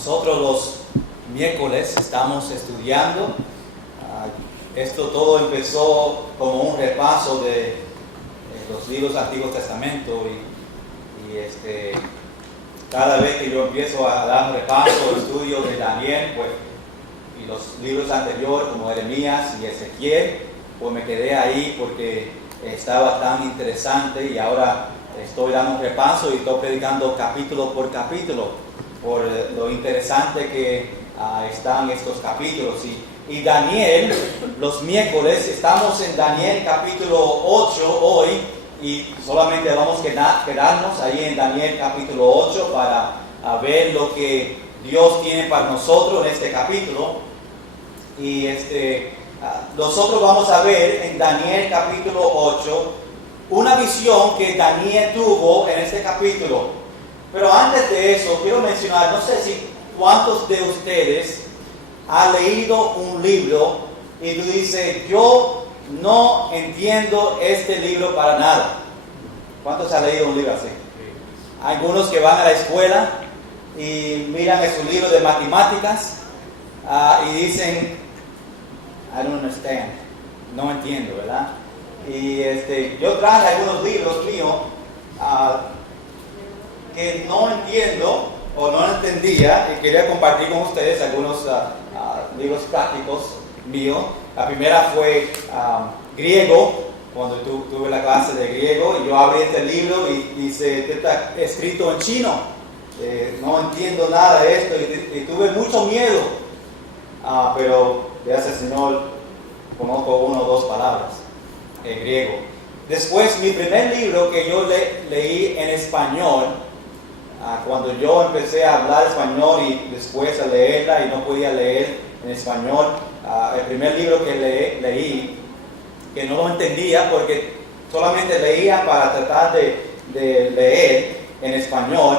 Nosotros los miércoles estamos estudiando. Esto todo empezó como un repaso de los libros del Antiguo Testamento y cada vez que yo empiezo a dar un repaso o estudio de Daniel, pues, y los libros anteriores como Jeremías y Ezequiel, pues me quedé ahí porque estaba tan interesante y ahora estoy dando un repaso y estoy predicando capítulo por capítulo por lo interesante que están estos capítulos. Y Daniel, los miércoles, estamos en Daniel capítulo 8 hoy y solamente vamos a quedarnos ahí en Daniel capítulo 8 para ver lo que Dios tiene para nosotros en este capítulo. Y nosotros vamos a ver en Daniel capítulo 8 una visión que Daniel tuvo en este capítulo. Pero antes de eso, quiero mencionar, no sé si cuántos de ustedes han leído un libro y tú dices, yo no entiendo este libro para nada. ¿Cuántos han leído un libro así? Algunos que van a la escuela y miran su libro de matemáticas y dicen, I don't understand, no entiendo, ¿verdad? Y yo traje algunos libros míos que no entiendo o no entendía y quería compartir con ustedes algunos libros prácticos míos. La primera fue griego, cuando tuve la clase de griego y yo abrí este libro y dice, está escrito en chino, no entiendo nada de esto y tuve mucho miedo, pero gracias al Señor conozco una o dos palabras en griego. Después mi primer libro que yo leí en español, cuando yo empecé a hablar español y después a leerla y no podía leer en español, el primer libro que leí, que no lo entendía porque solamente leía para tratar de leer en español,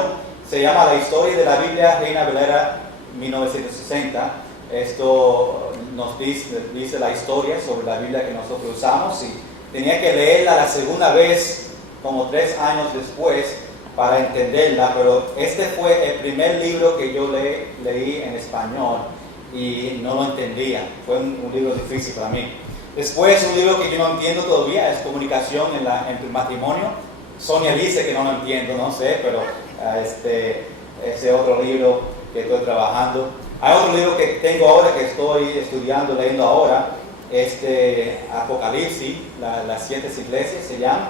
se llama La Historia de la Biblia, Reina Valera 1960. Esto nos dice la historia sobre la Biblia que nosotros usamos y tenía que leerla la segunda vez como 3 años después para entenderla, pero este fue el primer libro que yo leí en español y no lo entendía. Fue un libro difícil para mí. Después, un libro que yo no entiendo todavía es Comunicación en tu matrimonio. Sonia dice que no lo entiendo, no sé, pero ese otro libro que estoy trabajando. Hay otro libro que tengo ahora que estoy estudiando, leyendo ahora, Apocalipsis, las 7 iglesias se llama,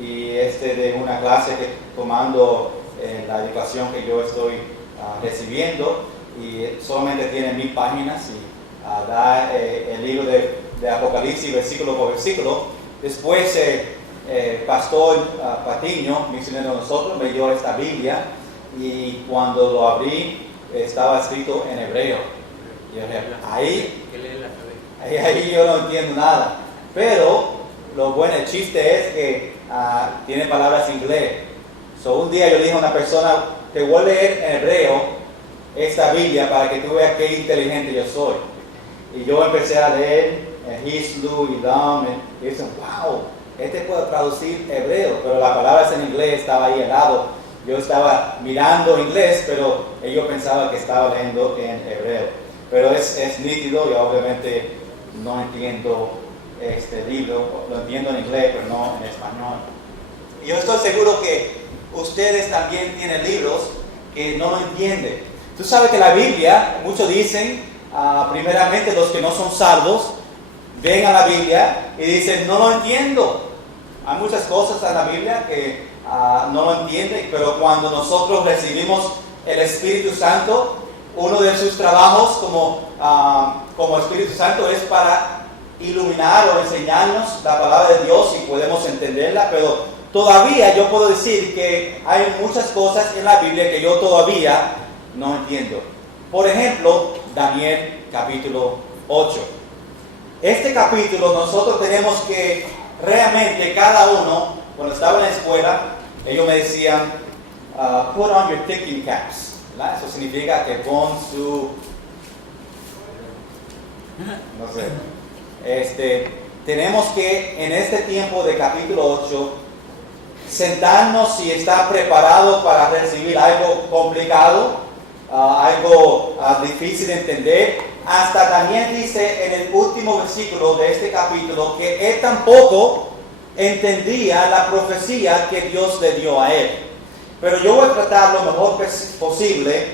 y de una clase que tomando la educación que yo estoy recibiendo, y solamente tiene 1000 páginas y da el libro de Apocalipsis versículo por versículo. Después Pastor Patiño, misionero de nosotros, me dio esta Biblia y cuando lo abrí estaba escrito en hebreo. Y ahí yo no entiendo nada, pero lo bueno, el chiste es que tiene palabras en inglés. Un día yo le dije a una persona, te voy a leer en hebreo esta Biblia para que tú veas qué inteligente yo soy. Y yo empecé a leer Hislu y Dam y dicen, wow, puede traducir hebreo, pero las palabras en inglés estaba ahí al lado. Yo estaba mirando inglés, pero ellos pensaban que estaba leyendo en hebreo. Pero es nítido y obviamente no entiendo este libro, lo entiendo en inglés, pero no en español. Y yo estoy seguro que ustedes también tienen libros que no lo entienden. Tú sabes que la Biblia, muchos dicen, primeramente los que no son salvos, ven a la Biblia y dicen, no lo entiendo. Hay muchas cosas en la Biblia que no lo entienden, pero cuando nosotros recibimos el Espíritu Santo, uno de sus trabajos como Espíritu Santo es para iluminar o enseñarnos la palabra de Dios y podemos entenderla, pero todavía yo puedo decir que hay muchas cosas en la Biblia que yo todavía no entiendo. Por ejemplo, Daniel capítulo 8. Este capítulo nosotros tenemos que realmente cada uno, cuando estaba en la escuela, ellos me decían, put on your thinking caps. ¿Verdad? Eso significa que pon su, no sé, tenemos que en este tiempo de capítulo 8 sentarnos y estar preparados para recibir algo complicado algo difícil de entender. Hasta Daniel dice en el último versículo de este capítulo que él tampoco entendía la profecía que Dios le dio a él. Pero yo voy a tratar lo mejor posible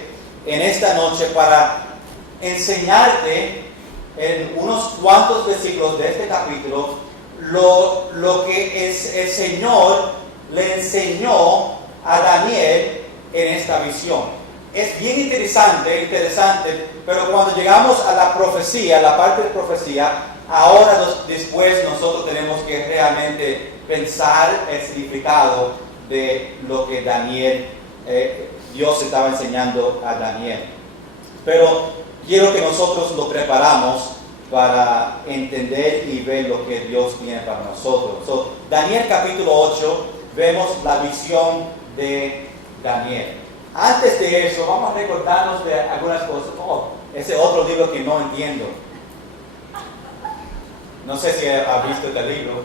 en esta noche para enseñarte en unos cuantos versículos de este capítulo lo que el Señor le enseñó a Daniel en esta visión. Es bien interesante, pero cuando llegamos a la profecía, la parte de profecía, ahora después nosotros tenemos que realmente pensar el significado de lo que Dios estaba enseñando a Daniel. Pero quiero que nosotros lo preparamos para entender y ver lo que Dios tiene para nosotros. Daniel capítulo 8, vemos la visión de Daniel. Antes de eso, vamos a recordarnos de algunas cosas. Ese otro libro que no entiendo. No sé si ha visto este libro.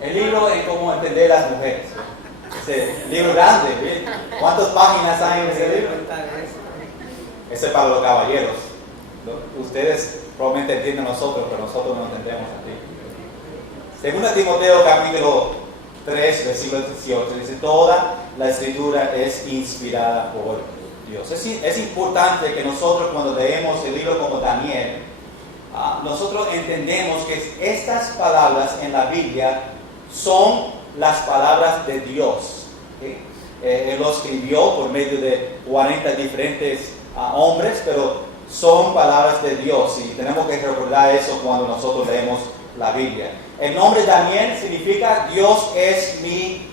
El libro de cómo entender a las mujeres. Ese libro grande, ¿bien? ¿Cuántas páginas hay en ese libro? Ese es para los caballeros. Ustedes probablemente entienden a nosotros, pero nosotros no entendemos a ti. Segunda Timoteo capítulo 3, versículo 18, dice: toda la escritura es inspirada por Dios. Es importante que nosotros, cuando leemos el libro como Daniel, nosotros entendemos que estas palabras en la Biblia son las palabras de Dios. ¿Okay? Él lo escribió por medio de 40 diferentes hombres, pero son palabras de Dios y tenemos que recordar eso cuando nosotros leemos la Biblia. El nombre Daniel significa Dios es mi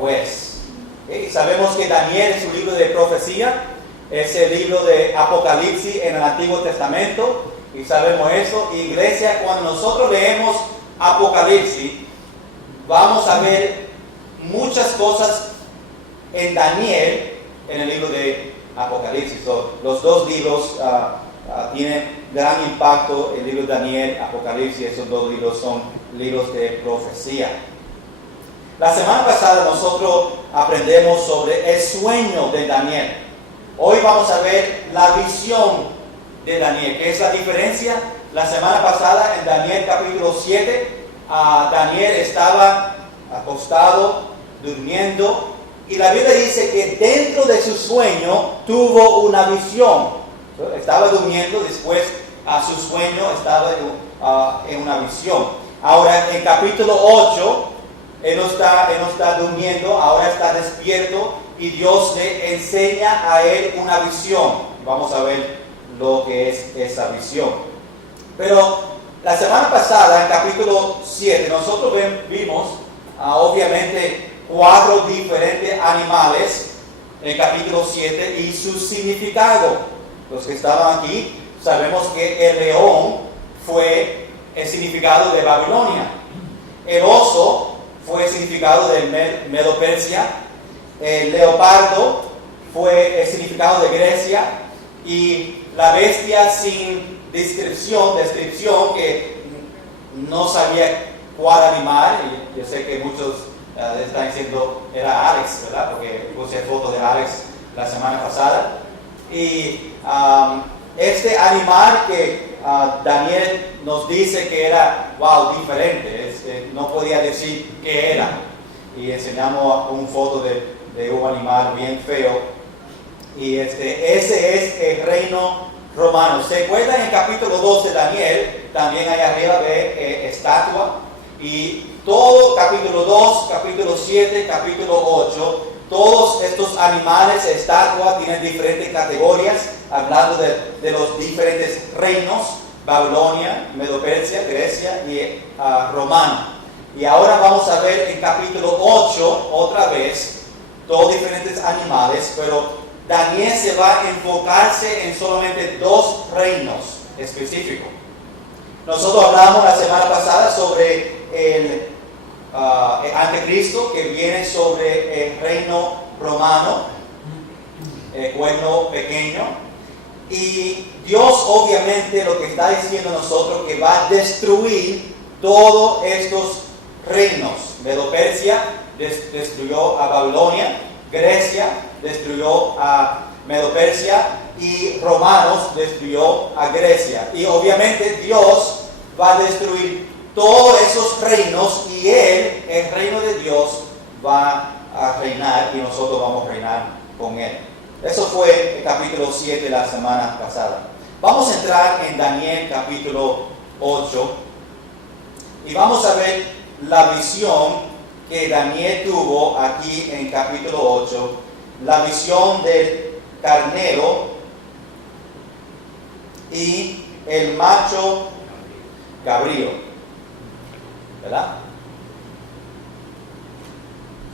juez. ¿Okay? Sabemos que Daniel es un libro de profecía, es el libro de Apocalipsis en el Antiguo Testamento, y sabemos eso. Iglesia, cuando nosotros leemos Apocalipsis, vamos a ver muchas cosas en Daniel en el libro de Apocalipsis. Los dos libros tienen gran impacto. El libro de Daniel, Apocalipsis, esos dos libros son libros de profecía. La semana pasada nosotros aprendemos sobre el sueño de Daniel. Hoy vamos a ver la visión de Daniel. ¿Qué es la diferencia? La semana pasada en Daniel capítulo 7, Daniel estaba acostado, durmiendo, y la Biblia dice que dentro de su sueño tuvo una visión. Estaba durmiendo, después a su sueño estaba en una visión. Ahora en capítulo 8, él no está durmiendo, ahora está despierto y Dios le enseña a él una visión. Vamos a ver lo que es esa visión. Pero la semana pasada, en capítulo 7, nosotros vimos obviamente 4 diferentes animales en el capítulo 7 y su significado. Los que estaban aquí sabemos que el león fue el significado de Babilonia, el oso fue el significado de Medo-Persia, el leopardo fue el significado de Grecia, y la bestia sin descripción que no sabía cuál animal, y yo sé que muchos están diciendo era Alex, ¿verdad? Porque puse fotos de Alex la semana pasada. Y este animal que Daniel nos dice que era, diferente, no podía decir qué era. Y enseñamos una foto de un animal bien feo. Y ese es el reino romano. ¿Se acuerdan en el capítulo 2 de Daniel? También hay arriba de estatua. Y todo capítulo 2, capítulo 7, capítulo 8, todos estos animales, estatuas, tienen diferentes categorías, hablando de los diferentes reinos: Babilonia, Medo-Persia, Grecia y Romano. Y ahora vamos a ver en capítulo 8, otra vez, todos diferentes animales, pero Daniel se va a enfocarse en solamente 2 reinos específicos. Nosotros hablamos la semana pasada sobre el anticristo que viene sobre el reino romano, el cuerno pequeño, y Dios obviamente lo que está diciendo a nosotros que va a destruir todos estos reinos. Medo-Persia destruyó a Babilonia, Grecia destruyó a Medo-Persia, y romanos destruyó a Grecia. Y obviamente Dios va a destruir todos esos reinos y Él, el reino de Dios, va a reinar y nosotros vamos a reinar con Él. Eso fue el capítulo 7 la semana pasada. Vamos a entrar en Daniel capítulo 8 y vamos a ver la visión que Daniel tuvo aquí en capítulo 8, la visión del carnero y el macho cabrío, ¿verdad?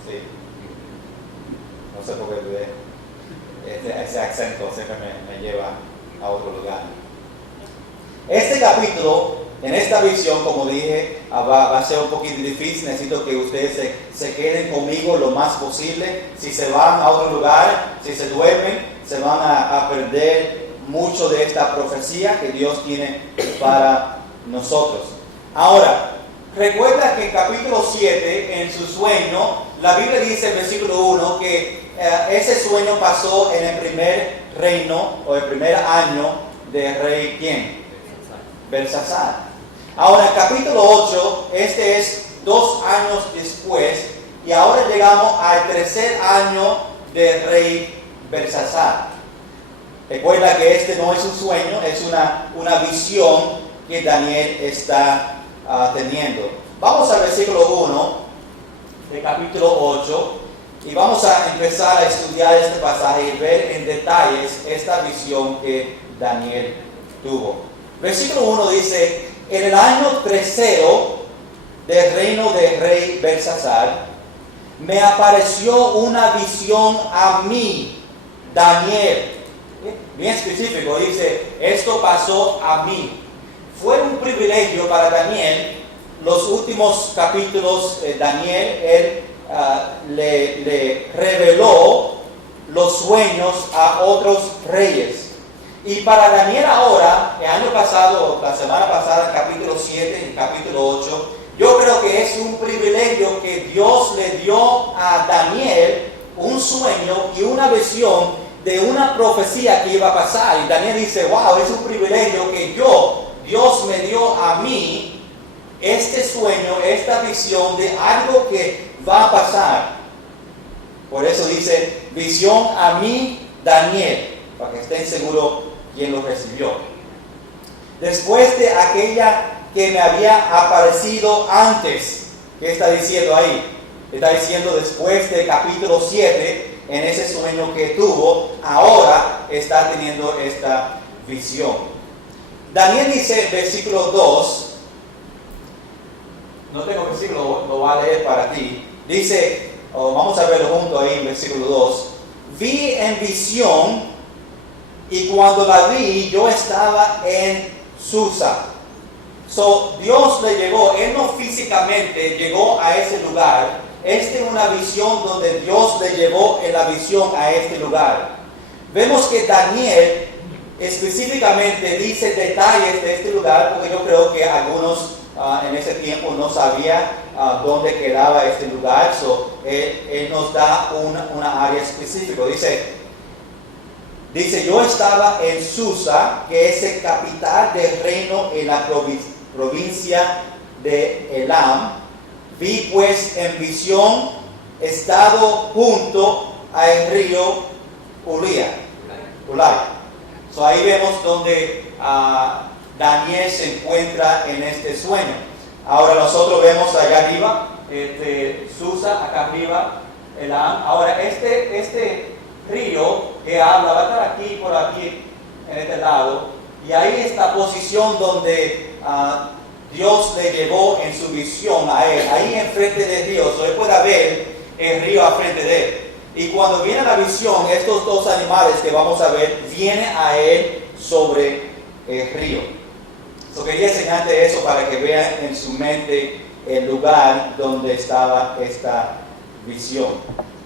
Sí. No sé por qué ese acento siempre me lleva a otro lugar. Este capítulo, en esta visión, como dije, va a ser un poquito difícil. Necesito que ustedes se queden conmigo lo más posible. Si se van a otro lugar, si se duermen, se van a perder mucho de esta profecía que Dios tiene para nosotros. Ahora, recuerda que en capítulo 7, en su sueño, la Biblia dice en versículo 1 que ese sueño pasó en el primer reino o el primer año de rey ¿quién? Belsasar. Ahora, en capítulo 8, este es 2 años después, y ahora llegamos al tercer año del rey Belsasar. Recuerda que este no es un sueño, es una visión que Daniel está teniendo. Vamos al versículo 1 del capítulo 8 y vamos a empezar a estudiar este pasaje y ver en detalles esta visión que Daniel tuvo. Versículo 1 dice: en el año tercero del reino del rey Belsasar, me apareció una visión a mí, Daniel. Bien específico, dice, esto pasó a mí. Fue un privilegio para Daniel. Los últimos capítulos, Daniel, él le reveló los sueños a otros reyes. Y para Daniel ahora, el año pasado, la semana pasada, en capítulo 7 y en capítulo 8, yo creo que es un privilegio que Dios le dio a Daniel un sueño y una visión de una profecía que iba a pasar. Y Daniel dice, wow, es un privilegio que Dios me dio a mí este sueño, esta visión de algo que va a pasar. Por eso dice, visión a mí, Daniel, para que estén seguros quién lo recibió. Después de aquella que me había aparecido antes, ¿qué está diciendo ahí? Está diciendo después del capítulo 7, en ese sueño que tuvo, ahora está teniendo esta visión. Daniel dice, versículo 2, no tengo versículo, lo voy a leer para ti. Dice, vamos a verlo junto ahí en versículo 2. Vi en visión, y cuando la vi, yo estaba en Susa. Dios le llegó, él no físicamente llegó a ese lugar. Esta es una visión donde Dios le llevó en la visión a este lugar. Vemos que Daniel específicamente dice detalles de este lugar, porque yo creo que algunos en ese tiempo no sabían dónde quedaba este lugar. Él nos da una área específica. Dice, yo estaba en Susa, que es el capital del reino en la provincia de Elam. Vi pues en visión, estado junto al río Ulai. Ahí vemos donde Daniel se encuentra en este sueño. Ahora nosotros vemos allá arriba, Susa, acá arriba, Elam. Ahora este río que habla va a estar aquí, por aquí, en este lado. Y ahí está la posición donde Dios le llevó en su visión a él, ahí enfrente del río, él puede ver el río al frente de él. Y cuando viene la visión, estos dos animales que vamos a ver, vienen a él sobre el río. Quería enseñarte eso para que vean en su mente el lugar donde estaba esta visión.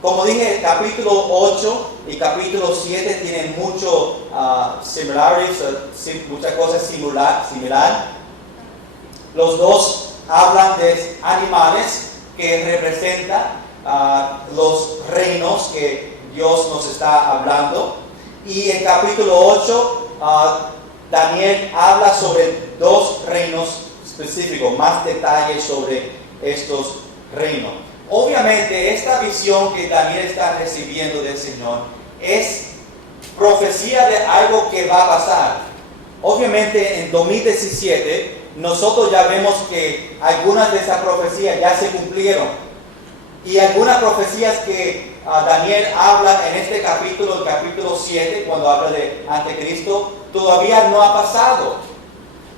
Como dije, capítulo 8 y capítulo 7 tienen mucho muchas cosas similar. Los dos hablan de animales que representan los reinos que Dios nos está hablando. Y en capítulo 8, Daniel habla sobre dos reinos específicos, más detalles sobre estos reinos. Obviamente, esta visión que Daniel está recibiendo del Señor es profecía de algo que va a pasar. Obviamente, en 2017, nosotros ya vemos que algunas de esas profecías ya se cumplieron. Y algunas profecías que Daniel habla en este capítulo, el capítulo 7, cuando habla de anticristo, todavía no ha pasado.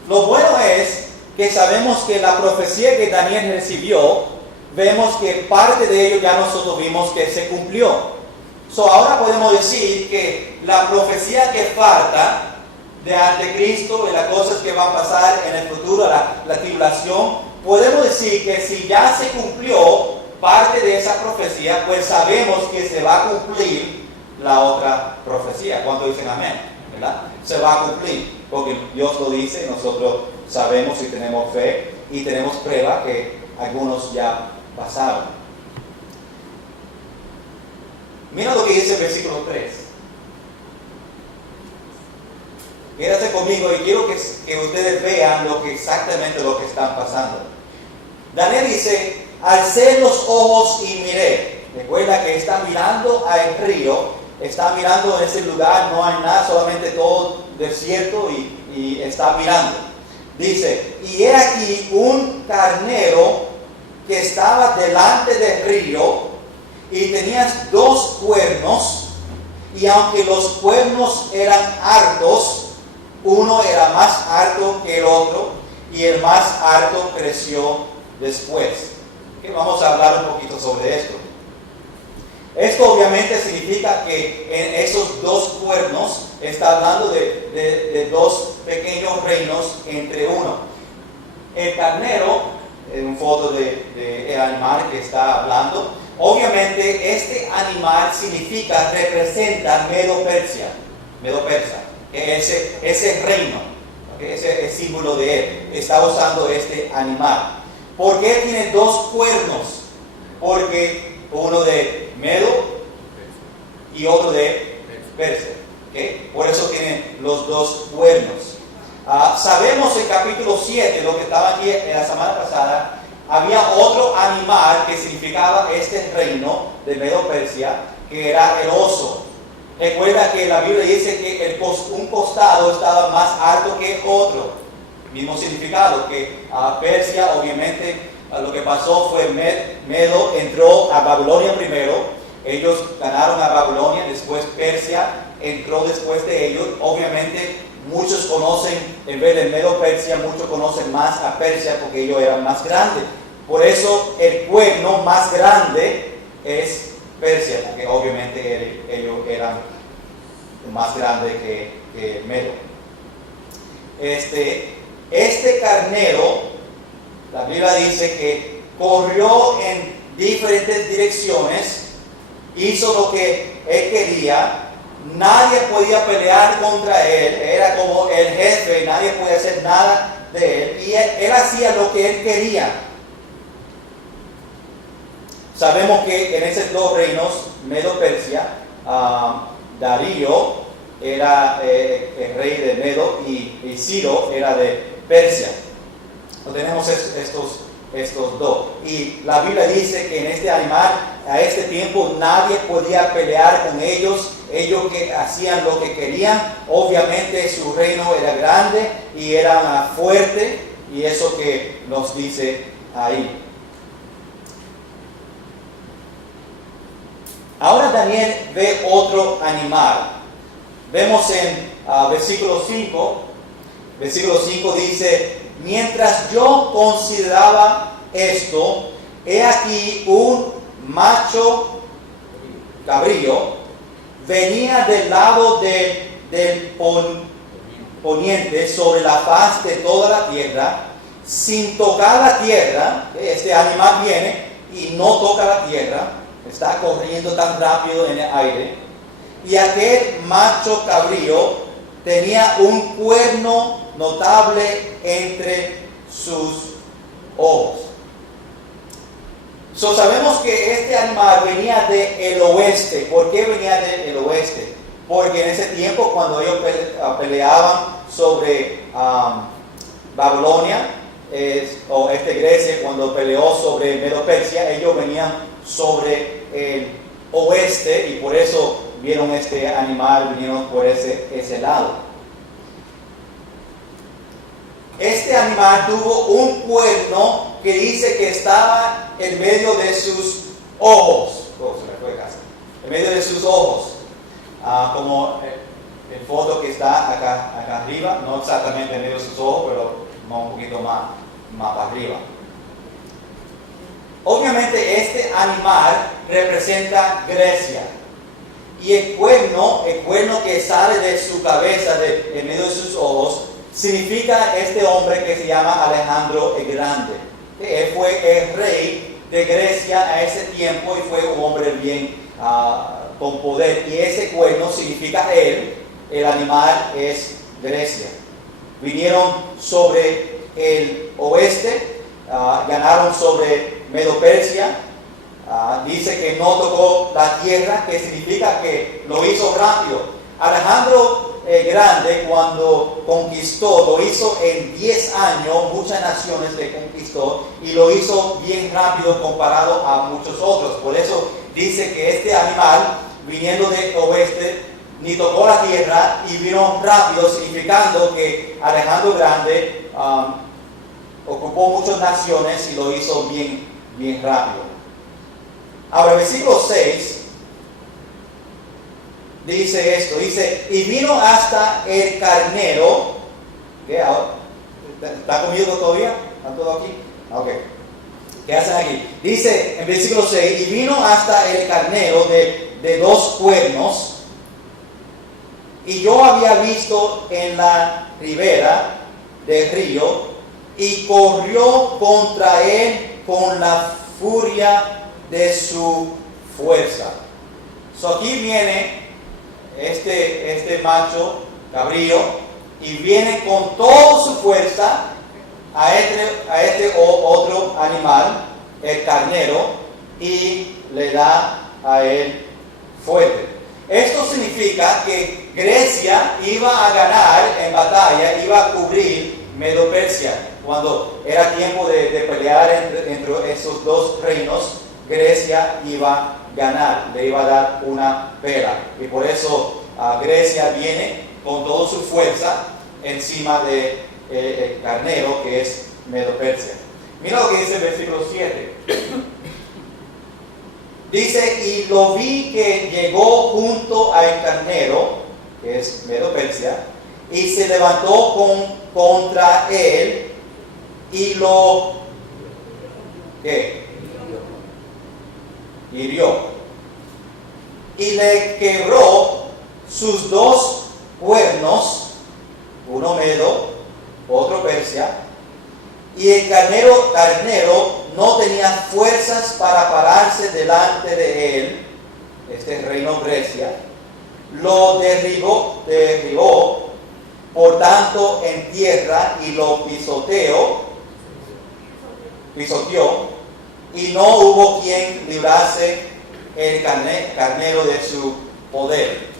Lo bueno es que sabemos que la profecía que Daniel recibió, vemos que parte de ello ya nosotros vimos que se cumplió. Ahora podemos decir que la profecía que falta de anticristo y las cosas que van a pasar en el futuro, la tribulación, podemos decir que si ya se cumplió parte de esa profecía, pues sabemos que se va a cumplir la otra profecía. ¿Cuánto dicen amén? ¿Verdad? Se va a cumplir, porque Dios lo dice, nosotros sabemos y tenemos fe y tenemos prueba que algunos ya pasaron. Mira lo que dice el versículo 3. Quédate conmigo y quiero que ustedes vean exactamente lo que están pasando. Daniel dice: alcé los ojos y miré. Recuerda que está mirando al río, está mirando en ese lugar, no hay nada, solamente todo desierto y está mirando. Dice: y he aquí un carnero que estaba delante del río y tenía dos cuernos, y aunque los cuernos eran hartos, uno era más harto que el otro, y el más harto creció después. Vamos a hablar un poquito sobre esto. Esto obviamente significa que en esos dos cuernos está hablando de dos pequeños reinos entre uno. El carnero, en una foto del animal que está hablando, obviamente este animal representa Medo-Persia, ese reino, ese es símbolo de él, está usando este animal. ¿Por qué tiene dos cuernos? Porque uno de Medo y otro de Persia. ¿Okay? Por eso tiene los dos cuernos. Sabemos en capítulo 7, lo que estaba aquí en la semana pasada, había otro animal que significaba este reino de Medo-Persia, que era el oso. Recuerda que la Biblia dice que un costado estaba más alto que otro. Mismo significado, que Persia, obviamente, lo que pasó fue Medo entró a Babilonia primero, ellos ganaron a Babilonia, después Persia entró después de ellos. Obviamente, muchos conocen, en vez de Medo-Persia, muchos conocen más a Persia porque ellos eran más grandes. Por eso, el cuerno más grande es Persia, porque obviamente ellos eran más grandes que Medo. Este carnero, la Biblia dice que corrió en diferentes direcciones, hizo lo que él quería, nadie podía pelear contra él, era como el jefe, nadie podía hacer nada de él, y él hacía lo que él quería. Sabemos que en esos dos reinos, Medo-Persia, Darío era el rey de Medo y Ciro era de Persia. Tenemos estos dos. Y la Biblia dice que en este animal, a este tiempo, nadie podía pelear con ellos. Ellos que hacían lo que querían. Obviamente su reino era grande y era fuerte. Y eso que nos dice ahí. Ahora Daniel ve otro animal. Vemos en versículo 5. Versículo 5 dice: mientras yo consideraba esto, he aquí un macho cabrío venía del lado del poniente sobre la faz de toda la tierra, sin tocar la tierra. Este animal viene y no toca la tierra, está corriendo tan rápido en el aire. Y aquel macho cabrío tenía un cuerno notable entre sus ojos. Sabemos que este animal venía del oeste. ¿Por qué venía del oeste? porque en ese tiempo cuando ellos peleaban sobre Babilonia, o Grecia, cuando peleó sobre Medo-Persia, ellos venían sobre el oeste y por eso vieron este animal, vinieron por ese lado. Este animal tuvo un cuerno que dice que estaba en medio de sus ojos. Se me fue casi. En medio de sus ojos. Como el foto que está acá arriba, no exactamente en medio de sus ojos, pero un poquito más para arriba. Obviamente este animal representa Grecia. Y el cuerno que sale de su cabeza, en medio de sus ojos, significa este hombre que se llama Alejandro el Grande. Él fue el rey de Grecia a ese tiempo y fue un hombre bien con poder. Y ese cuerno significa él, el animal es Grecia. Vinieron sobre el oeste, ganaron sobre Medo-Persia. Dice que no tocó la tierra, que significa que lo hizo rápido. Alejandro Grande, cuando conquistó, lo hizo en 10 años, muchas naciones le conquistó y lo hizo bien rápido comparado a muchos otros. Por eso dice que este animal, viniendo del oeste, ni tocó la tierra y vino rápido, significando que Alejandro Grande ocupó muchas naciones y lo hizo bien rápido. Ahora, versículo 6 dice esto, dice, y vino hasta el carnero. ¿Qué? ¿Está conmigo todavía? ¿Están todos aquí? Ok. ¿Qué hacen aquí? Dice en versículo 6, y vino hasta el carnero de 2 cuernos, y yo había visto en la ribera del río, y corrió contra él con la furia de su fuerza. Aquí viene este macho cabrío y viene con toda su fuerza a este otro animal, el carnero, y le da a él fuerte. Esto significa que Grecia iba a ganar en batalla, iba a cubrir Medo-Persia. Cuando era tiempo de pelear entre esos dos reinos, Grecia iba a ganar, le iba a dar una pela. Y por eso Grecia viene con toda su fuerza encima del carnero que es Medo-Persia. Mira lo que dice el versículo 7. Dice, y lo vi que llegó junto al carnero, que es Medo-Persia, y se levantó contra él y lo hirió. Y le quebró sus 2 cuernos, uno Medo, otro Persia, y el carnero no tenía fuerzas para pararse delante de él, este reino Grecia, lo derribó por tanto en tierra y lo pisoteó, y no hubo quien librase el carnero de su poder.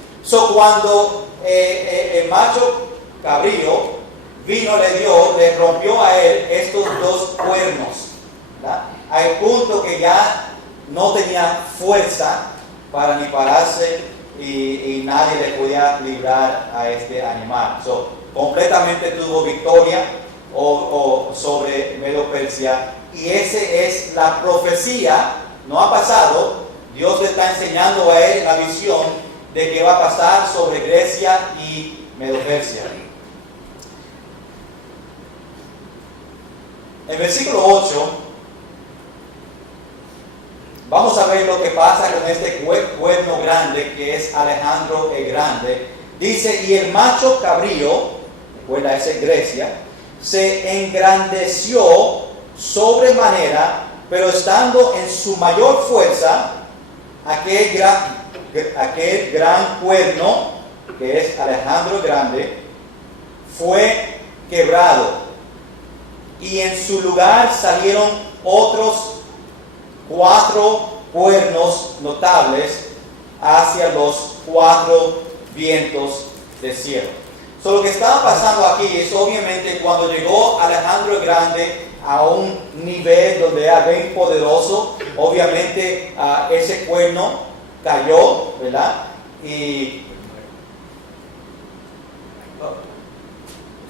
Cuando el macho cabrío vino, le rompió a él estos 2 cuernos, ¿verdad? Al punto que ya no tenía fuerza para ni pararse y nadie le podía librar a este animal. Completamente tuvo victoria sobre Medo-Persia, y esa es la profecía. No ha pasado. Dios le está enseñando a él la visión de que va a pasar sobre Grecia y Medo-Persia. En versículo 8 vamos a ver lo que pasa con este cuerno grande que es Alejandro el Grande. Dice, y el macho cabrío, recuerda, esa es Grecia, se engrandeció sobremanera, pero estando en su mayor fuerza, aquel gran cuerno, que es Alejandro Grande, fue quebrado. Y en su lugar salieron otros 4 cuernos notables hacia los 4 vientos del cielo. Lo que estaba pasando aquí es obviamente cuando llegó Alejandro el Grande a un nivel donde era bien poderoso, obviamente ese cuerno cayó, ¿verdad? Y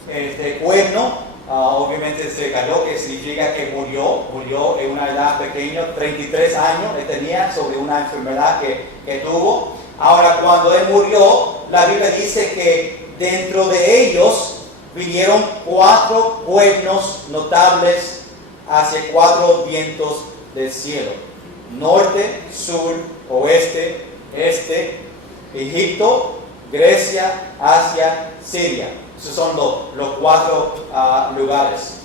este cuerno obviamente se cayó, que significa que murió en una edad pequeña, 33 años él tenía, sobre una enfermedad que tuvo. Ahora, cuando él murió, la Biblia dice que dentro de ellos vinieron 4 cuernos notables hacia 4 vientos del cielo: norte, sur, oeste, este, Egipto, Grecia, Asia, Siria. Esos son los 4 lugares.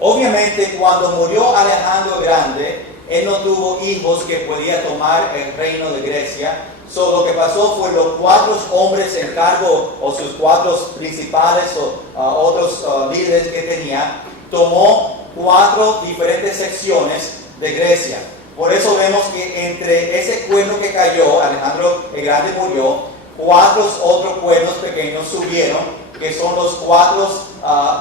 Obviamente, cuando murió Alejandro el Grande, él no tuvo hijos que podía tomar el reino de Grecia. Lo que pasó fue los 4 hombres en cargo, o sus 4 principales, o otros líderes que tenía, tomó 4 diferentes secciones de Grecia. Por eso vemos que entre ese cuerno que cayó, Alejandro el Grande murió, 4 otros cuernos pequeños subieron, que son los 4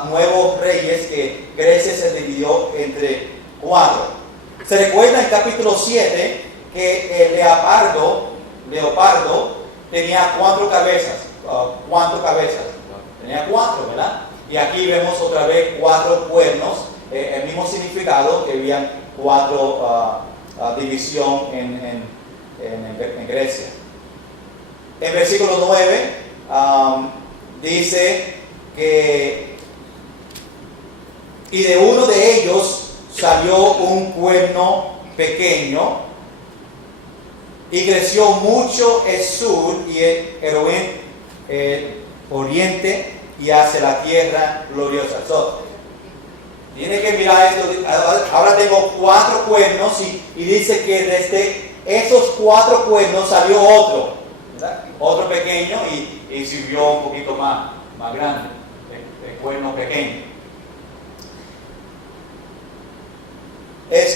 nuevos reyes que Grecia se dividió entre 4. Se recuerda en capítulo 7 que el leopardo tenía 4 cabezas. ¿Cuántas cabezas? Tenía 4, ¿verdad? Y aquí vemos otra vez 4 cuernos, el mismo significado, que habían 4 división en Grecia. En versículo 9 dice que y de uno de ellos salió un cuerno pequeño y creció mucho el sur y el oriente y hacia la tierra gloriosa. Tiene que mirar esto. Ahora tengo 4 cuernos y dice que desde esos 4 cuernos salió otro, ¿verdad? Otro pequeño y subió un poquito más grande, el cuerno pequeño.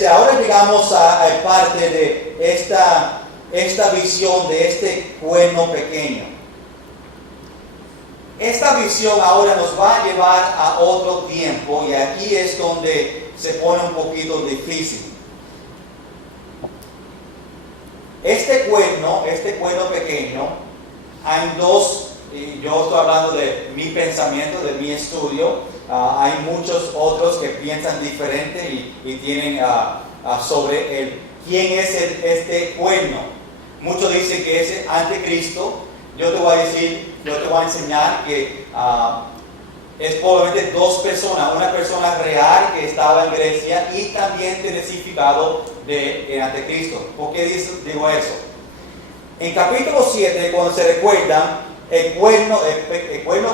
Ahora llegamos a parte de esta visión de este cuerno pequeño. Esta visión ahora nos va a llevar a otro tiempo, y aquí es donde se pone un poquito difícil. Este cuerno pequeño, hay 2, y yo estoy hablando de mi pensamiento, de mi estudio. Hay muchos otros que piensan diferente y tienen sobre quién es este cuerno. Muchos dicen que es el anticristo. Yo te voy a enseñar que es probablemente 2 personas, una persona real que estaba en Grecia y también tiene significado de anticristo. ¿Por qué digo eso? En capítulo 7, cuando se recuerdan, el cuerno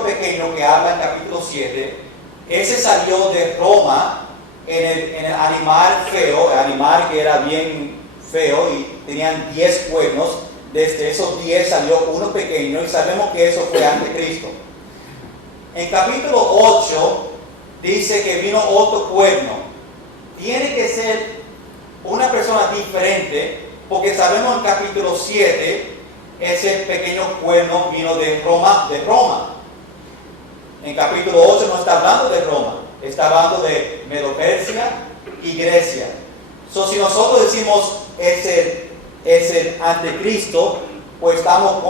pequeño que habla en capítulo 7, ese salió de Roma en el animal feo, el animal que era bien feo y tenían 10 cuernos. Desde esos 10 salió uno pequeño y sabemos que eso fue anticristo. En capítulo 8 dice que vino otro cuerno. Tiene que ser una persona diferente, porque sabemos en capítulo 7 ese pequeño cuerno vino de Roma. En capítulo 8 no está hablando de Roma, está hablando de Medo-Persia y Grecia. Si nosotros decimos es el anticristo, pues estamos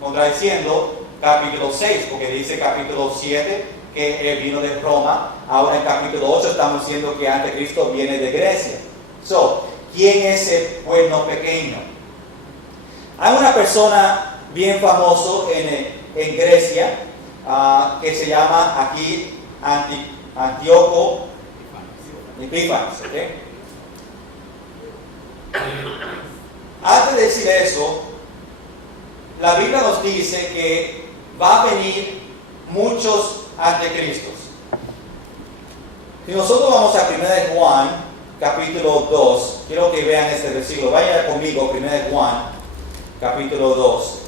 contradiciendo capítulo 6, porque dice capítulo 7 que él vino de Roma. Ahora en capítulo 8 estamos diciendo que anticristo viene de Grecia. ¿Quién es el cuerno pequeño? Hay una persona bien famoso en Grecia que se llama aquí Antíoco Epífanes. ¿Okay? Antes de decir eso, la Biblia nos dice que va a venir muchos anticristos. Si nosotros vamos a 1 de Juan, capítulo 2, quiero que vean este versículo. Vayan conmigo, 1 de Juan, capítulo 2.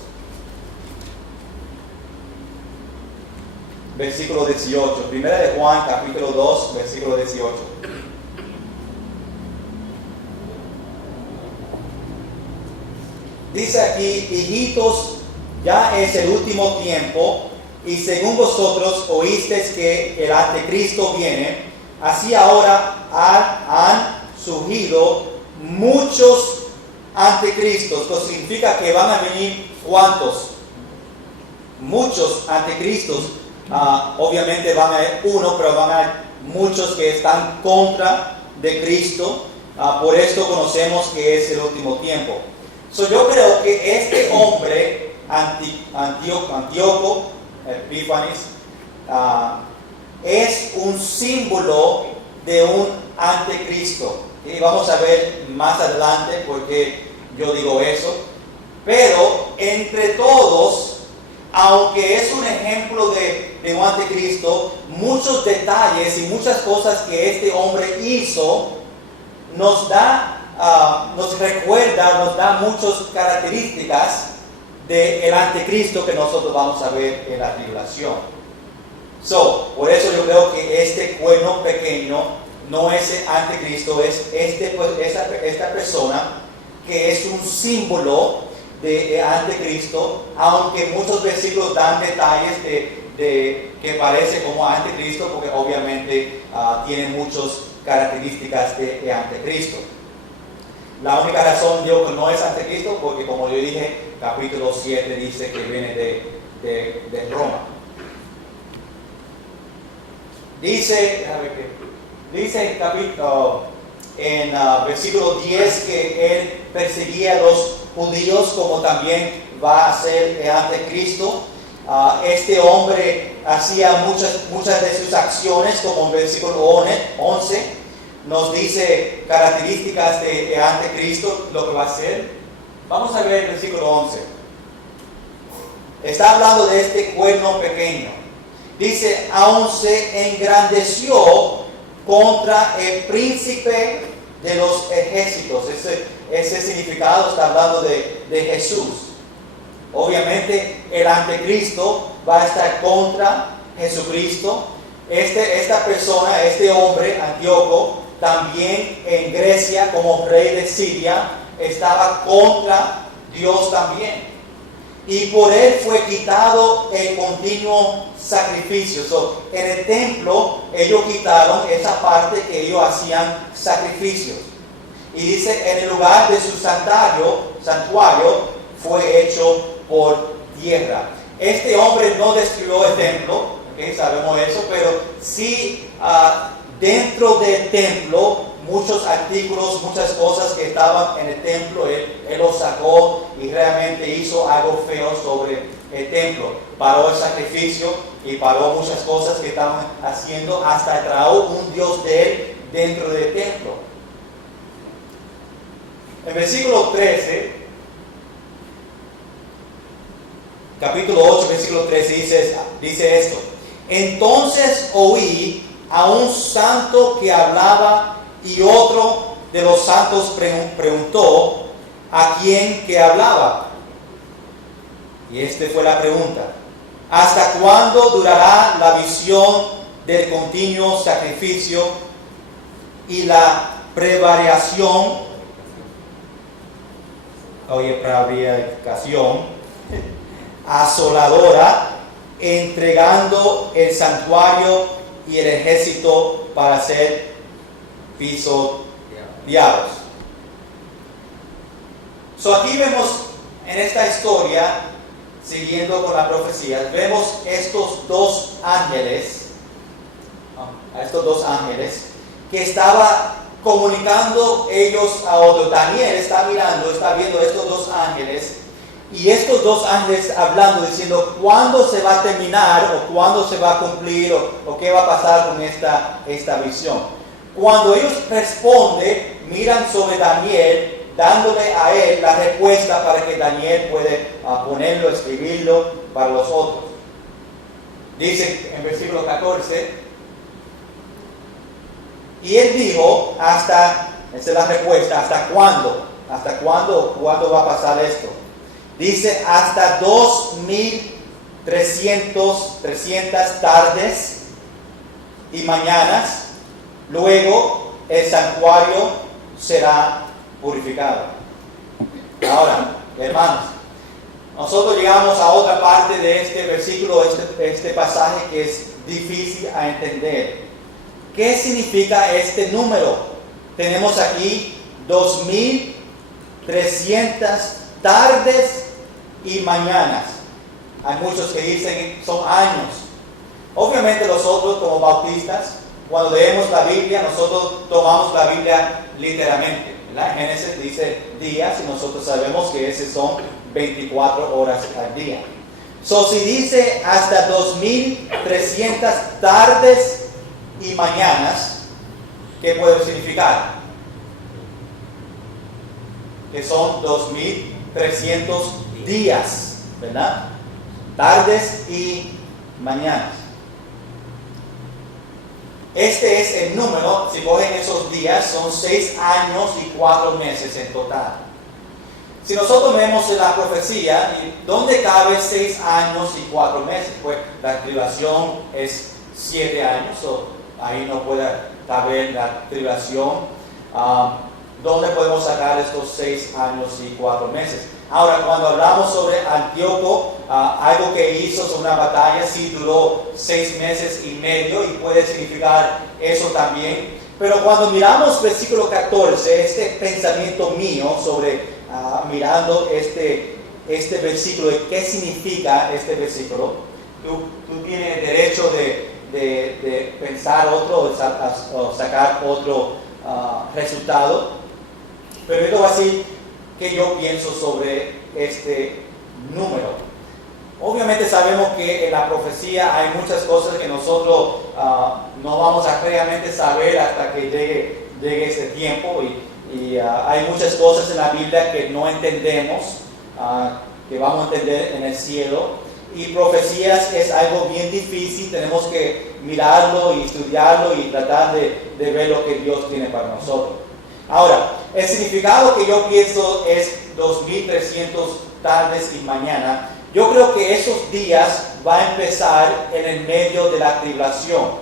Versículo 18. 1 de Juan, capítulo 2, versículo 18. Dice aquí, hijitos, ya es el último tiempo, y según vosotros oísteis que el anticristo viene, así ahora han surgido muchos anticristos. Esto significa que van a venir ¿cuántos? Muchos anticristos. Obviamente van a haber uno, pero van a haber muchos que están contra de Cristo. Por esto conocemos que es el último tiempo. Yo creo que este hombre, Antíoco Epífanes, es un símbolo de un anticristo. Y vamos a ver más adelante por qué yo digo eso. Pero entre todos, aunque es un ejemplo de un anticristo, muchos detalles y muchas cosas que este hombre hizo nos recuerda, nos da muchas características del anticristo que nosotros vamos a ver en la tribulación. Por eso yo creo que este cuerno pequeño no es el anticristo, es esta persona que es un símbolo de anticristo, aunque muchos versículos dan detalles de que parece como anticristo, porque obviamente tiene muchas características de anticristo. La única razón digo que no es anticristo, porque como yo dije, capítulo 7 dice que viene de Roma. Dice en versículo 10 que él perseguía a los judíos, como también va a ser el anticristo. Este hombre hacía muchas de sus acciones, como en versículo 11 nos dice características de anticristo, lo que va a hacer. Vamos a ver el versículo 11. Está hablando de este cuerno pequeño. Dice, aún se engrandeció contra el príncipe de los ejércitos. Ese significado está hablando de Jesús. Obviamente el anticristo va a estar contra Jesucristo. Esta persona, este hombre, Antíoco, también en Grecia como rey de Siria, estaba contra Dios también. Y por él fue quitado el continuo sacrificio. En el templo ellos quitaron esa parte que ellos hacían sacrificios. Y dice, en el lugar de su santuario fue hecho por tierra. Este hombre no destruyó el templo, ¿okay? Sabemos eso, pero sí dentro del templo, muchos artículos, muchas cosas que estaban en el templo, él los sacó y realmente hizo algo feo sobre el templo. Paró el sacrificio y paró muchas cosas que estaban haciendo, hasta trajo un Dios de él dentro del templo. En versículo 13, capítulo 8, versículo 13, dice esto: entonces oí a un santo que hablaba, y otro de los santos preguntó a quién que hablaba. Y esta fue la pregunta: ¿hasta cuándo durará la visión del continuo sacrificio y la prevaricación asoladora, entregando el santuario y el ejército para ser pisoteados? Aquí vemos en esta historia, siguiendo con la profecía, vemos estos dos ángeles que estaba comunicando ellos a otros. Daniel está viendo estos dos ángeles, y estos dos ángeles hablando, diciendo cuándo se va a terminar, o cuándo se va a cumplir, o qué va a pasar con esta visión. Cuando ellos responden, miran sobre Daniel, dándole a él la respuesta para que Daniel puede ponerlo, escribirlo para los otros. Dice en versículo 14, y él dijo, esta es la respuesta, ¿hasta cuándo? ¿Hasta cuándo va a pasar esto? Dice, hasta 2,300 tardes y mañanas, luego el santuario será purificado. Ahora, Hermanos, nosotros llegamos a otra parte de este versículo, este pasaje que es difícil a entender. ¿Qué significa este número? Tenemos aquí 2300 tardes y mañanas. Hay muchos que dicen son años. Obviamente nosotros como bautistas, cuando leemos la Biblia, nosotros tomamos la Biblia literalmente. ¿Verdad? Génesis dice días y nosotros sabemos que esos son 24 horas al día. Si dice hasta 2300 tardes y mañanas, ¿qué puede significar? Que son 2300 días, ¿verdad? Tardes y mañanas. Este es el número, si cogen esos días, son 6 años y 4 meses en total. Si nosotros vemos en la profecía, ¿dónde cabe 6 años y 4 meses? Pues la tribulación es 7 años, ahí no puede caber la tribulación. ¿Dónde podemos sacar estos 6 años y 4 meses? Ahora, cuando hablamos sobre Antíoco, algo que hizo sobre una batalla, sí duró 6 meses y medio y puede significar eso también. Pero cuando miramos versículo 14, este pensamiento mío sobre mirando este versículo y qué significa este versículo, tú tienes derecho de pensar otro o sacar otro resultado. Pero yo voy a decir que yo pienso sobre este número. Obviamente sabemos que en la profecía hay muchas cosas que nosotros no vamos a realmente saber hasta que llegue ese tiempo y hay muchas cosas en la Biblia que no entendemos, que vamos a entender en el cielo. Y profecías es algo bien difícil, tenemos que mirarlo y estudiarlo y tratar de ver lo que Dios tiene para nosotros. Ahora, el significado que yo pienso es 2300 tardes y mañana. Yo creo que esos días va a empezar en el medio de la tribulación.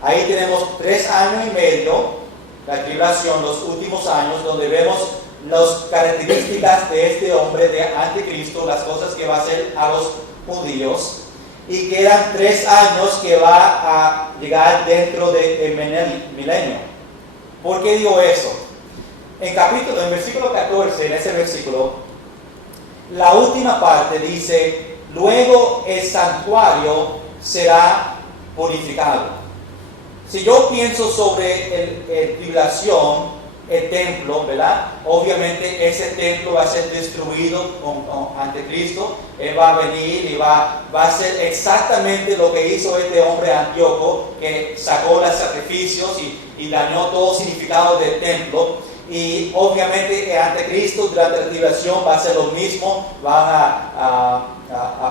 Ahí tenemos 3 años y medio, la tribulación, los últimos años, donde vemos las características de este hombre, de anticristo, las cosas que va a hacer a los judíos, y quedan 3 años que va a llegar dentro del milenio. ¿Por qué digo eso? En versículo 14, en ese versículo, la última parte dice, luego el santuario será purificado. Si yo pienso sobre la tribulación, el templo, ¿verdad? Obviamente ese templo va a ser destruido ante Cristo. Él va a venir y va a hacer exactamente lo que hizo este hombre Antíoco, que sacó los sacrificios y dañó todo significado del templo. Y obviamente ante Cristo durante la tribulación va a ser lo mismo, van a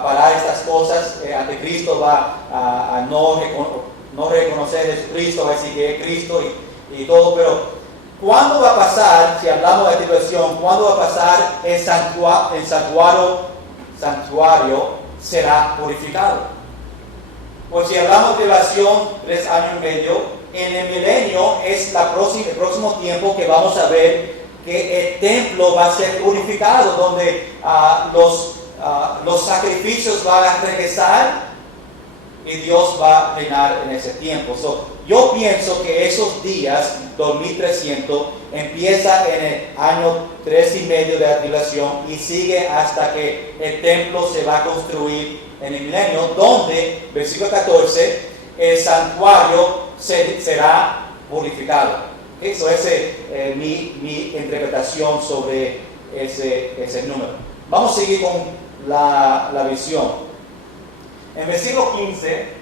parar estas cosas, ante Cristo va a no reconocer a Jesucristo, va a decir que es Cristo y todo, pero ¿cuándo va a pasar, si hablamos de la tribulación, cuándo va a pasar el santuario será purificado? Pues si hablamos de tribulación, 3 años y medio, en el milenio es el próximo tiempo que vamos a ver que el templo va a ser purificado, donde los sacrificios van a regresar y Dios va a reinar en ese tiempo. Yo pienso que esos días, 2300, empieza en el año 3 y medio de la tribulación y sigue hasta que el templo se va a construir en el milenio, donde, versículo 14, el santuario será purificado. Eso es mi interpretación sobre ese número. Vamos a seguir con la visión. En versículo 15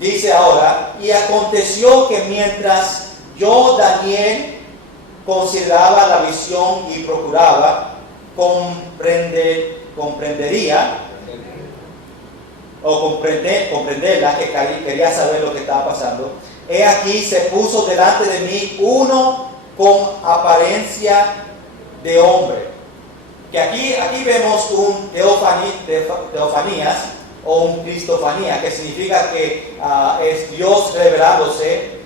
dice ahora, y aconteció que mientras yo, Daniel, consideraba la visión y procuraba comprenderla, que quería saber lo que estaba pasando, he aquí se puso delante de mí uno con apariencia de hombre. Que aquí vemos un teofanías o un cristofanía, que significa que es Dios revelándose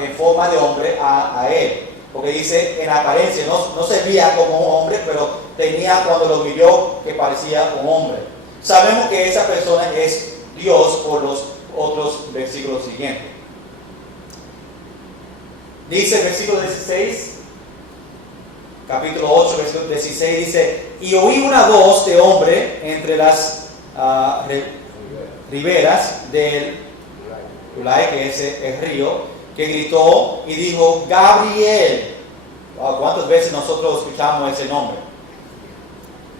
en forma de hombre a él. porque dice en apariencia, no se veía como un hombre, pero tenía cuando lo miró que parecía un hombre. Sabemos que esa persona es Dios por los otros versículos siguientes. Dice el versículo 16, capítulo 8, versículo 16, dice: y oí una voz de hombre entre las riberas del Ulai, que es el río, que gritó y dijo: Gabriel. ¿Cuántas veces nosotros escuchamos ese nombre?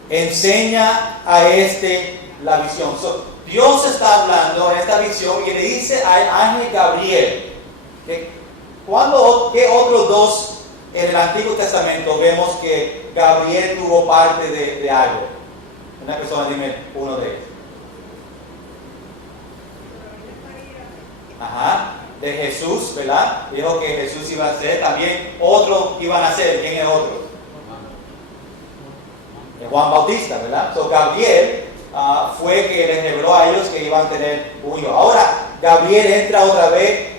Enseña a la visión. Dios está hablando en esta visión y le dice al ángel Gabriel que ¿qué otros dos en el Antiguo Testamento vemos que Gabriel tuvo parte de algo? Una persona, dime uno de ellos. Ajá, de Jesús, ¿verdad? Dijo que Jesús iba a ser, también otro iban a ser. ¿Quién es otro? Juan Bautista, ¿verdad? So, Gabriel fue que les reveló a ellos que iban a tener un hijo. Ahora, Gabriel entra otra vez.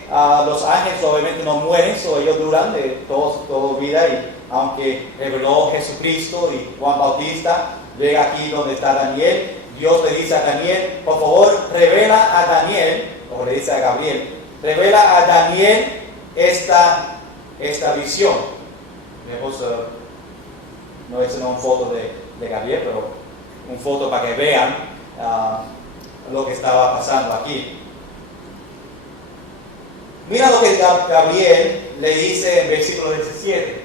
Los ángeles obviamente no mueren, so ellos duran de toda vida, y aunque reveló Jesucristo y Juan Bautista, llega aquí donde está Daniel. Dios le dice a Daniel: por favor, revela a Daniel, o le dice a Gabriel, revela a Daniel esta visión. Vemos, no es una foto de Gabriel, pero una foto para que vean lo que estaba pasando aquí. Mira lo que Gabriel le dice en versículo 17.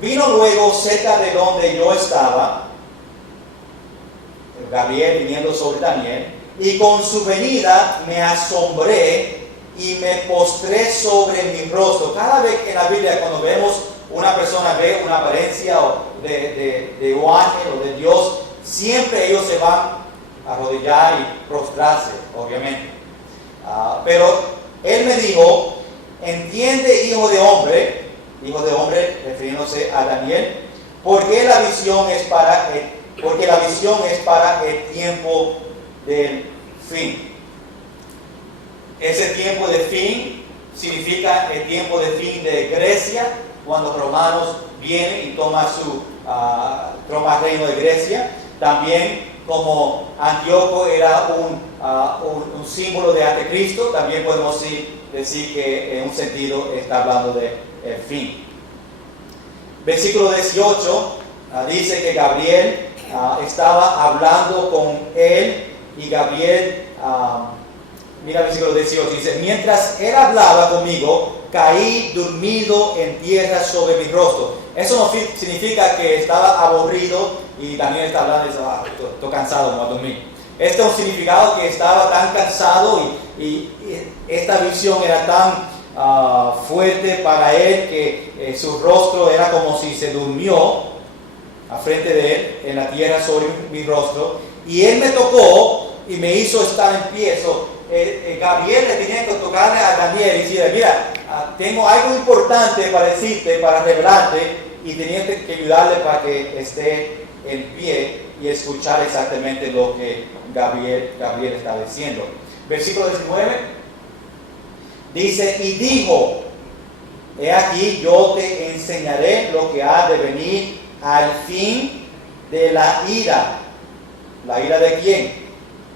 Vino luego cerca de donde yo estaba, Gabriel viniendo sobre Daniel, y con su venida me asombré y me postré sobre mi rostro. Cada vez que en la Biblia, cuando vemos una persona ve una apariencia de un ángel o de Dios, siempre ellos se van a arrodillar y prostrarse, obviamente. Pero él me dijo: entiende, hijo de hombre, refiriéndose a Daniel, porque la visión es para el tiempo del fin. Ese tiempo de fin significa el tiempo de fin de Grecia, cuando los romanos vienen y toman el reino de Grecia. También, como Antíoco era un símbolo de Anticristo, también podemos decir que en un sentido está hablando de el fin. Versículo 18 dice que Gabriel estaba hablando con él, y Gabriel, mira el versículo 18, dice: mientras él hablaba conmigo, caí dormido en tierra sobre mi rostro. Eso no significa que estaba aburrido y Daniel está hablando y dice: estoy cansado, me voy a dormir. Este es un significado que estaba tan cansado y esta visión era tan fuerte para él que su rostro era como si se durmió a frente de él en la tierra sobre mi rostro, y él me tocó y me hizo estar en pie. Gabriel le tenía que tocarle a Daniel y decirle: mira, tengo algo importante para decirte, para revelarte, y tenía que ayudarle para que esté en pie y escuchar exactamente lo que Gabriel está diciendo. Versículo 19 dice: y dijo: he aquí, yo te enseñaré lo que ha de venir al fin de la ira. ¿La ira de quién?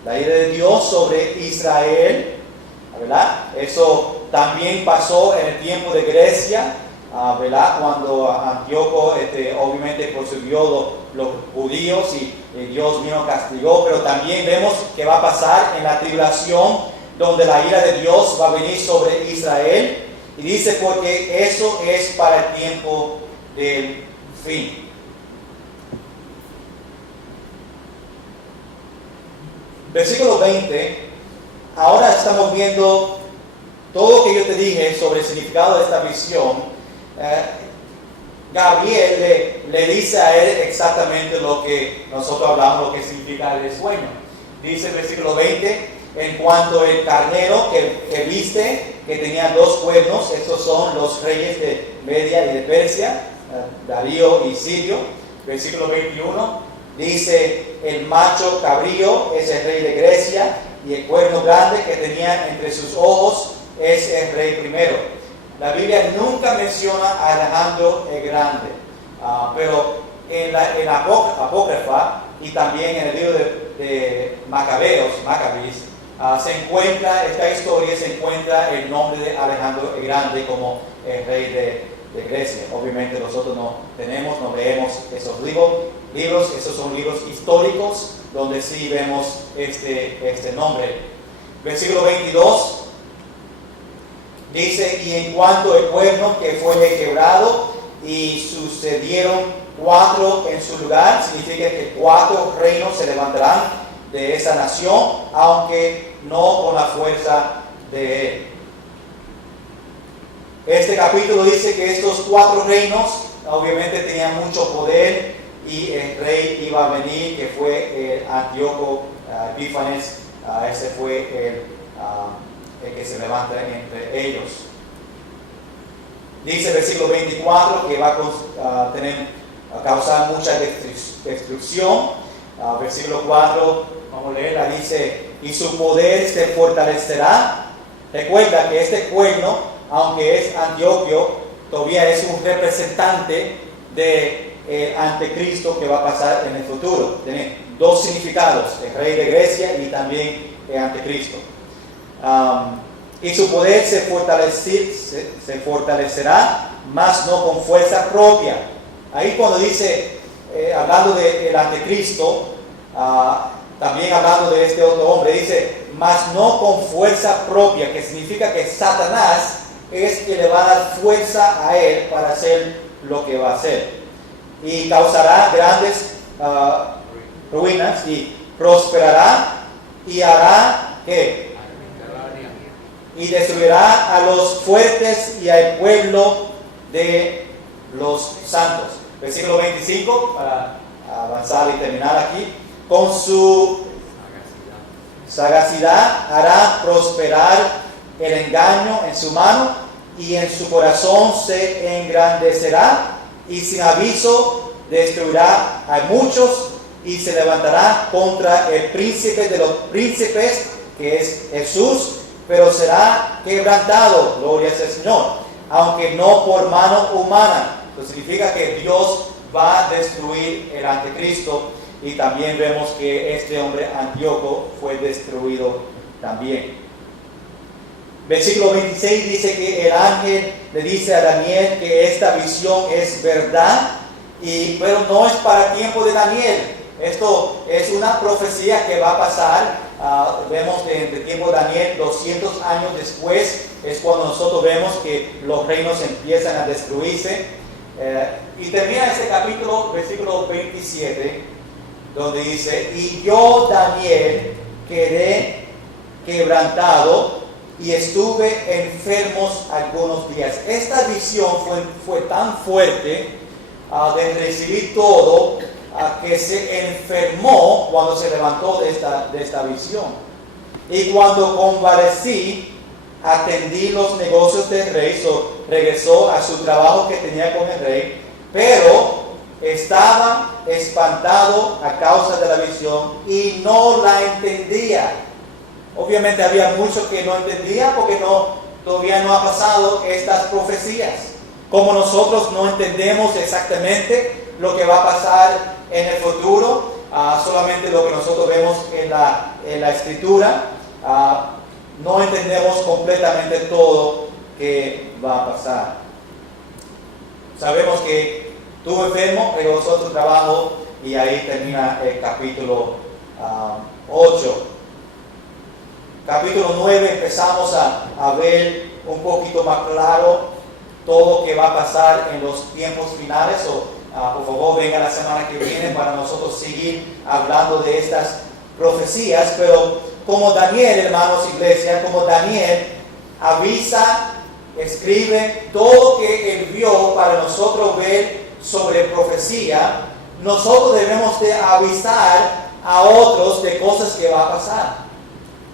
La ira de Dios sobre Israel, ¿verdad? Eso también pasó en el tiempo de Grecia, ¿verdad? Cuando Antíoco obviamente persiguió los judíos y Dios vino castigó, pero también vemos que va a pasar en la tribulación, donde la ira de Dios va a venir sobre Israel, y dice: porque eso es para el tiempo del fin. Versículo 20, ahora estamos viendo todo lo que yo te dije sobre el significado de esta visión. Gabriel le dice a él exactamente lo que nosotros hablamos, lo que significa el sueño. Dice el versículo 20: en cuanto al carnero que viste, que tenía 2 cuernos, estos son los reyes de Media y de Persia, Darío y Sirio. Versículo 21 dice: el macho cabrío es el rey de Grecia, y el cuerno grande que tenía entre sus ojos es el rey primero. la Biblia nunca menciona a Alejandro el Grande, pero en la Apócrifa y también en el libro de Macabeos, se encuentra esta historia, se encuentra el nombre de Alejandro el Grande como el rey de Grecia. Obviamente nosotros no leemos esos libros, esos son libros históricos donde sí vemos este nombre. Versículo 22 dice: y en cuanto al pueblo que fue quebrado y sucedieron 4 en su lugar, significa que 4 reinos se levantarán de esa nación, aunque no con la fuerza de él. Este capítulo dice que estos 4 reinos obviamente tenían mucho poder y el rey iba a venir, que fue Antíoco Epífanes. Ese fue el que se levanta entre ellos. Dice el versículo 24 que va a causar mucha destrucción. Versículo 4, vamos a leerla, dice: y su poder se fortalecerá. Recuerda que este pueblo, aunque es Antioquio, todavía es un representante del anticristo que va a pasar en el futuro. Tiene 2 significados: el rey de Grecia y también el anticristo. Y su poder se fortalecerá, mas no con fuerza propia. Ahí cuando dice, hablando del anticristo, también hablando de este otro hombre, dice, mas no con fuerza propia, que significa que Satanás es que le va a dar fuerza a él para hacer lo que va a hacer. Y causará grandes ruinas y prosperará y hará ¿qué? Y destruirá a los fuertes y al pueblo de los santos. Versículo 25, para avanzar y terminar aquí. Con su sagacidad hará prosperar el engaño en su mano, y en su corazón se engrandecerá, y sin aviso destruirá a muchos, y se levantará contra el príncipe de los príncipes, que es Jesús, pero será quebrantado, gloria sea al Señor, aunque no por mano humana. Eso significa que Dios va a destruir el anticristo, y también vemos que este hombre Antíoco fue destruido también. Versículo 26 dice que el ángel le dice a Daniel que esta visión es verdad, pero no es para tiempo de Daniel. Esto es una profecía que va a pasar. Vemos que en el tiempo de Daniel, 200 años después, es cuando nosotros vemos que los reinos empiezan a destruirse. Y termina este capítulo, versículo 27, donde dice: y yo, Daniel, quedé quebrantado y estuve enfermos algunos días. Esta visión fue tan fuerte de recibir todo, que se enfermó cuando se levantó de esta visión. Y cuando convalecí, atendí los negocios del rey. Regresó a su trabajo que tenía con el rey, pero estaba espantado a causa de la visión y no la entendía. Obviamente había mucho que no entendía, porque todavía no ha pasado estas profecías. Como nosotros no entendemos exactamente lo que va a pasar en el futuro, solamente lo que nosotros vemos en la escritura, no entendemos completamente todo que va a pasar. Sabemos que estuvo enfermo, regresó a su trabajo, y ahí termina el capítulo 8. Capítulo 9 empezamos a ver un poquito más claro todo lo que va a pasar en los tiempos finales. Por favor, venga la semana que viene para nosotros seguir hablando de estas profecías. Pero como Daniel, hermanos, iglesia, como Daniel avisa, escribe todo lo que él vio para nosotros ver sobre profecía, nosotros debemos de avisar a otros de cosas que va a pasar.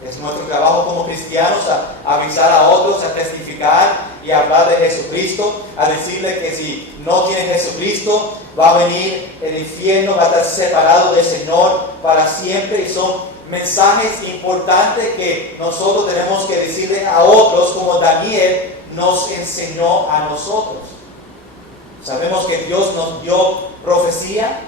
Es nuestro trabajo como cristianos a avisar a otros, a testificar y a hablar de Jesucristo, a decirle que si no tiene Jesucristo, va a venir el infierno, va a estar separado del Señor para siempre. Y son mensajes importantes que nosotros tenemos que decirle a otros, como Daniel nos enseñó a nosotros. Sabemos que Dios nos dio profecía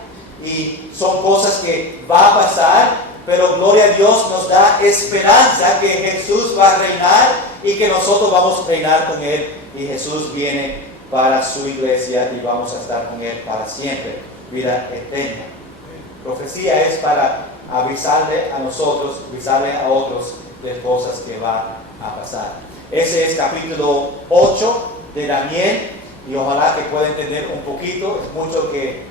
y son cosas que va a pasar, pero gloria a Dios nos da esperanza que Jesús va a reinar y que nosotros vamos a reinar con Él, y Jesús viene para su iglesia y vamos a estar con Él para siempre, vida eterna. Profecía es para avisarle a nosotros, avisarle a otros de cosas que van a pasar. Ese es capítulo 8 de Daniel, y ojalá que pueda entender un poquito, es mucho que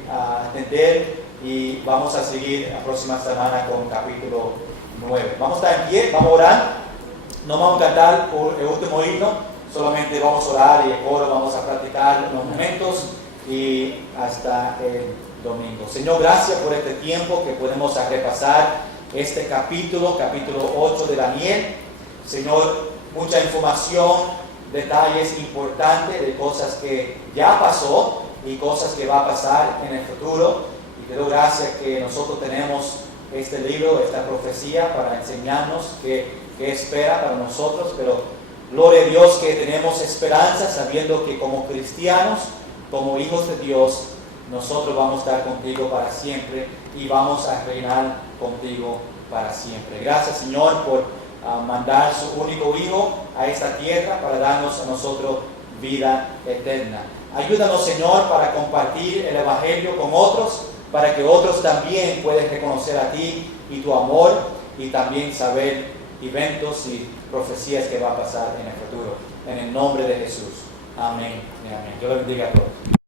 entender, y vamos a seguir la próxima semana con capítulo 9. Vamos a estar en pie, vamos a orar, no vamos a cantar el último himno, solamente vamos a orar y el coro vamos a practicar unos momentos y hasta el domingo. Señor, gracias por este tiempo que podemos repasar este capítulo 8 de Daniel. Señor, mucha información, detalles importantes de cosas que ya pasó y cosas que va a pasar en el futuro. Y te doy gracias que nosotros tenemos este libro, esta profecía para enseñarnos qué espera para nosotros. Pero gloria a Dios que tenemos esperanza sabiendo que como cristianos, como hijos de Dios, nosotros vamos a estar contigo para siempre y vamos a reinar contigo para siempre. Gracias, Señor, por mandar su único Hijo a esta tierra para darnos a nosotros vida eterna. Ayúdanos, Señor, para compartir el Evangelio con otros, para que otros también puedan reconocer a ti y tu amor, y también saber eventos y profecías que va a pasar en el futuro. En el nombre de Jesús. Amén y amén. Dios les bendiga a todos.